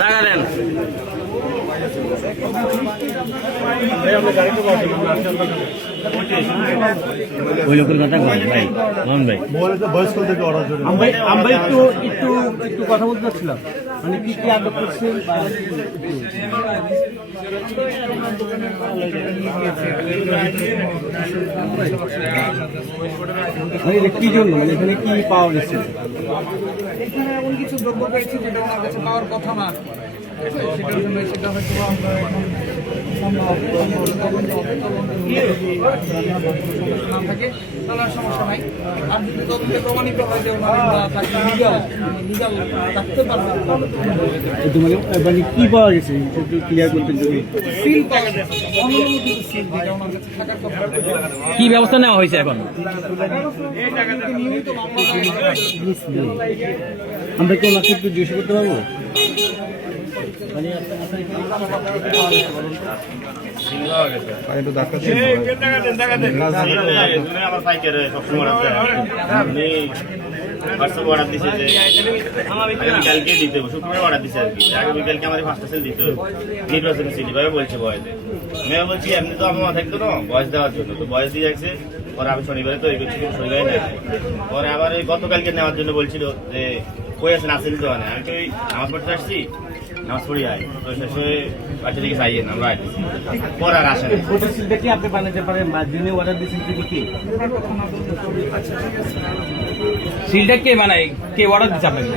জায়গা দেন। ওই লোকের কথা বলেন ভাই, মোহন ভাই। আমরা একটু একটু একটু কথা বলতে চাচ্ছিলাম, মানে কি কি আদব করছেন বা মানে এটা কি জন্য, মানে এখানে কি পাওয়া গেছে? এখানে এমন কিছু দ্রব্য পেয়েছি যেটা ওনার কাছে পাওয়ার কথা না, সেটার জন্য সেটা হয়তো আমরা এখন সম্ভব না থাকে তাহলে আর সমস্যা নাই। আর যদি তদন্তে প্রমাণিত হয় যে ওনারা তাকে লিগাল রাখতে পারবে, মানে কি পাওয়া গেছে একটু ক্লিয়ার করতে যদি। সিল পাওয়া গেছে, অনুমোদিত সিল যেটা ওনার কাছে থাকার কথা। কি ব্যবস্থা নেওয়া হয়েছে এখন? নিয়মিত মামলা আমরা কি ওনাকে একটু জিজ্ঞেস করতে পারবো? কালকে দিতে হবে, শুক্রবার অর্ডার দিচ্ছে আর কি। আগে বিকালকে আমাদের 5টা সেল দিতে হবে নির্বাচনের সিটি ভাবে বলছে বয়সে। মেয়ে বলছি এমনি তো আমার থাকতো না বয়স দেওয়ার জন্য, তো বয়স দিয়ে যাচ্ছে। পরে আমি শনিবারে তৈরি করছি, শনিবারে নেয়। পরে আবার ওই গতকালকে নেওয়ার জন্য বলছিল যে কই আছেন, আসেন তো মানে। আমি তো ওই নামাজ পড়তে আসছি, নামাজ পড়ি আয় তো শেষ হয়ে বাচ্চা দিকে চাইয়েন আমরা আসছি, পরে আর আসেন। সিলটা কি আপনি বানাতে পারেন বা যিনি অর্ডার দিয়েছেন তিনি কি? সিলটা কে বানায়, কে অর্ডার দিচ্ছে আপনাকে?